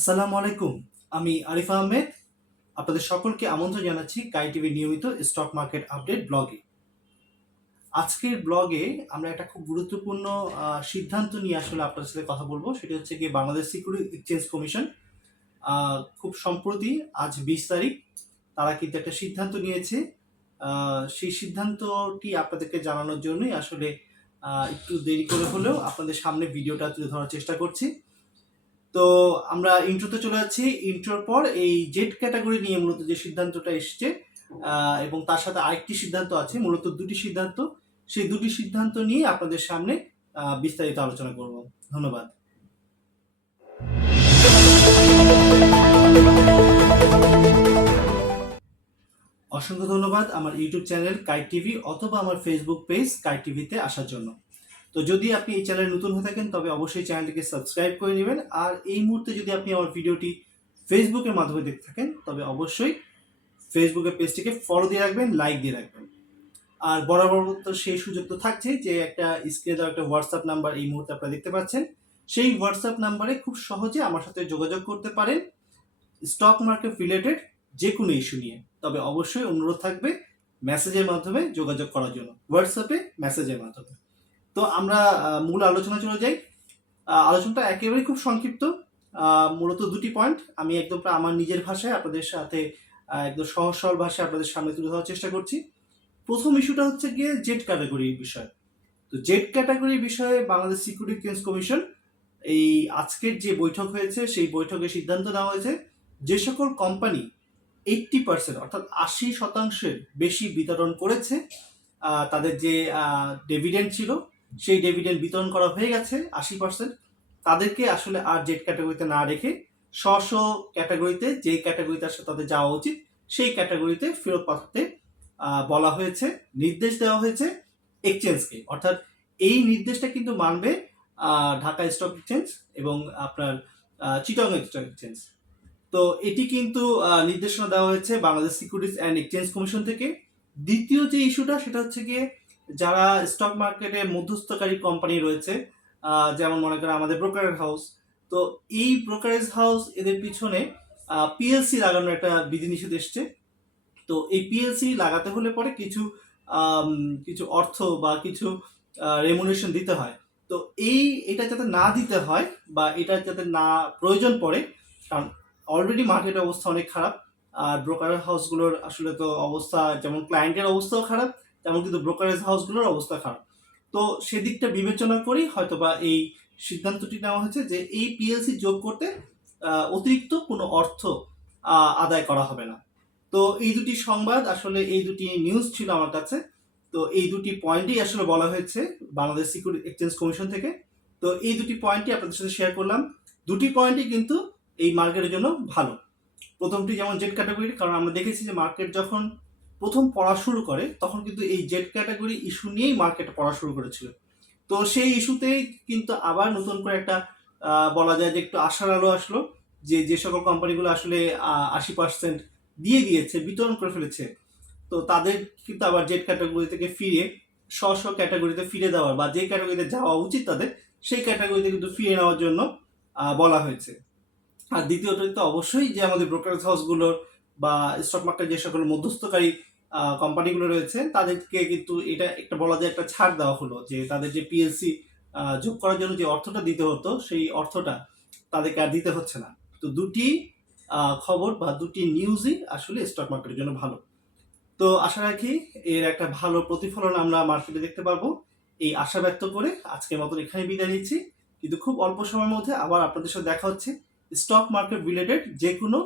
আসসালামু আলাইকুম। আমি আরিফ আহমেদ। আপনাদের সকলকে আমন্ত্রণ জানাচ্ছি কাই টিভির নিয়মিত স্টক মার্কেট আপডেট ব্লগে। আজকের ব্লগে আমরা একটা খুব গুরুত্বপূর্ণ সিদ্ধান্ত নিয়ে আসলে আপনাদের সাথে কথা বলবো। সেটা হচ্ছে গিয়ে বাংলাদেশ সিকিউরিটি এক্সচেঞ্জ কমিশন খুব সম্প্রতি আজ 20 তারিখ তারা কিন্তু একটা সিদ্ধান্ত নিয়েছে। সেই সিদ্ধান্তটি আপনাদেরকে জানানোর জন্যই আসলে একটু দেরি করে হলেও আপনাদের সামনে ভিডিওটা তুলে ধরার চেষ্টা করছি। তো আমরা ইন্ট্রোতে চলে যাচ্ছি। ইন্ট্রোর পর এই জেড ক্যাটাগরি নিয়ে মূলত যে সিদ্ধান্তটা এসছে এবং তার সাথে আরেকটি সিদ্ধান্ত আছে, মূলত দুটি সিদ্ধান্ত। সেই দুটি সিদ্ধান্ত নিয়ে আপনাদের সামনে বিস্তারিত আলোচনা করব। ধন্যবাদ। অসংখ্য ধন্যবাদ আমার ইউটিউব চ্যানেল কাই টিভি অথবা আমার ফেসবুক পেজ কাই টিভিতে আসার জন্য। তো যদি আপনি এই চ্যানেলে নতুন হয়ে থাকেন তবে অবশ্যই চ্যানেলটিকে সাবস্ক্রাইব করে নেবেন। আর এই মুহূর্তে যদি আপনি আমার ভিডিওটি ফেসবুকের মাধ্যমে দেখতে থাকেন তবে অবশ্যই ফেসবুকের পেজটিকে ফলো দিয়ে রাখবেন, লাইক দিয়ে রাখবেন। আর বরাবর তো সেই সুযোগ তো থাকছে যে একটা স্ক্রিনে দেওয়া একটা হোয়াটসঅ্যাপ নাম্বার এই মুহূর্তে আপনারা দেখতে পাচ্ছেন। সেই হোয়াটসঅ্যাপ নাম্বারে খুব সহজে আমার সাথে যোগাযোগ করতে পারেন স্টক মার্কেট রিলেটেড যে কোনো ইস্যু নিয়ে। তবে অবশ্যই অনুরোধ থাকবে মেসেজের মাধ্যমে যোগাযোগ করার জন্য, হোয়াটসঅ্যাপে মেসেজের মাধ্যমে। তো আমরা মূল আলোচনা চলে যাই। আলোচনাটা একেবারেই খুব সংক্ষিপ্ত, মূলত দুটি পয়েন্ট আমি একদম আমার নিজের ভাষায় আপনাদের সাথে একদম সহজ সরল ভাষায় আপনাদের সামনে তুলে ধরার চেষ্টা করছি। প্রথম ইস্যুটা হচ্ছে গিয়ে জেড ক্যাটাগরির বিষয়। তো জেড ক্যাটাগরির বিষয়ে বাংলাদেশ সিকিউরিটি এক্সচেঞ্জ কমিশন এই আজকের যে বৈঠক হয়েছে সেই বৈঠকে সিদ্ধান্ত নেওয়া হয়েছে যে সকল কোম্পানি 80% অর্থাৎ 80% বেশি বিতরণ করেছে, তাদের যে ডিভিডেন্ড ছিল সেই ডিভিডেন্ড বিতরণ করা হয়ে গেছে 80%, তাদেরকে আসলে আর জেড ক্যাটাগরিতে না রেখে স্ব ক্যাটাগরিতে, যে ক্যাটাগরিতে আসলে তাদের যাওয়া উচিত সেই ক্যাটাগরিতে ফেরত পাঠাতে বলা হয়েছে, নির্দেশ দেওয়া হয়েছে এক্সচেঞ্জকে। অর্থাৎ এই নির্দেশটা কিন্তু মানবে ঢাকা স্টক এক্সচেঞ্জ এবং আপনার চিটাগং স্টক এক্সচেঞ্জ। তো এটি কিন্তু নির্দেশনা দেওয়া হয়েছে Bangladesh securities and exchange commission থেকে। দ্বিতীয় যে ইস্যুটা সেটা হচ্ছে গিয়ে যারা স্টক মার্কেটে মধ্যস্থকারী কোম্পানি রয়েছে, যেমন মনে করেন আমাদের ব্রোকারেজ হাউস, তো এই ব্রোকারেজ হাউস এদের পিছনে পিএলসি লাগানোর একটা বিধিনিষেধ এসছে। তো এই পিএলসি লাগাতে হলে পরে কিছু কিছু অর্থ বা কিছু রেমুনেশন দিতে হয়। তো এটা যাতে না দিতে হয় বা এটা যাতে না প্রয়োজন পড়ে, কারণ অলরেডি মার্কেটের অবস্থা অনেক খারাপ। আর ব্রোকারেজ হাউসগুলোর আসলে তো অবস্থা, যেমন ক্লায়েন্টের অবস্থাও খারাপ তেমন কিন্তু ব্রোকারেজ হাউসগুলোর অবস্থা খারাপ। তো সেদিকটা বিবেচনা করেই হয়তোবা এই সিদ্ধান্তটি নেওয়া হয়েছে যে এই পিএলসি যোগ করতে অতিরিক্ত কোনো অর্থ আদায় করা হবে না। তো এই দুটি সংবাদ, আসলে এই দুটি নিউজ ছিল আমার কাছে। তো এই দুটি পয়েন্টই আসলে বলা হয়েছে বাংলাদেশ সিকিউরিটি এক্সচেঞ্জ কমিশন থেকে। তো এই দুটি পয়েন্টই আপনাদের সাথে শেয়ার করলাম। দুটি পয়েন্টই কিন্তু এই মার্কেটের জন্য ভালো। প্রথমটি যেমন জেড ক্যাটাগরি, কারণ আমরা দেখেছি যে মার্কেট যখন প্রথম পড়া শুরু করে তখন কিন্তু এই জেড ক্যাটাগরি ইস্যু নিয়েই মার্কেট পড়া শুরু করেছিল। তো সেই ইস্যুতেই কিন্তু আবার নতুন করে একটা বলা যায় যে একটু আশার আলো আসলো, যে সকল কোম্পানিগুলো আসলে 80% দিয়ে দিয়েছে, বিতরণ করে ফেলেছে, তো তাদের কিন্তু আবার জেড ক্যাটাগরি থেকে ফিরে স্ব ক্যাটাগরিতে ফিরে দেওয়ার বা যে ক্যাটাগরিতে যাওয়া উচিত তাদের সেই ক্যাটাগরিতে কিন্তু ফিরে নেওয়ার জন্য বলা হয়েছে। আর দ্বিতীয়ত তো অবশ্যই যে আমাদের ব্রোকারেজ হাউসগুলোর বা স্টক মার্কেট যে সকল মধ্যস্থকারী কোম্পানিগুলো রয়েছে তাদেরকে কিন্তু এটা একটা বলা যায় একটা ছাড় দেওয়া হলো, যে তাদের যে পিএলসি যোগ করার জন্য যে অর্থটা দিতে হতো সেই অর্থটা তাদেরকে আর দিতে হচ্ছে না। তো দুটি খবর বা দুটি নিউজই আসলে স্টক মার্কেটের জন্য ভালো। তো আশা রাখি এর একটা ভালো প্রতিফলন আমরা মার্কেটে দেখতে পারবো। এই আশা ব্যক্ত করে আজকের মতন এখানে বিদায় নিচ্ছি, কিন্তু খুব অল্প সময়ের মধ্যে আবার আপনাদের সাথে দেখা হচ্ছে স্টক মার্কেট রিলেটেড যে কোনো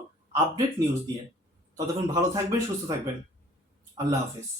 আপডেট নিউজ নিয়ে। ততক্ষণ ভালো থাকবেন, সুস্থ থাকবেন। আল্লাহ হাফেজ।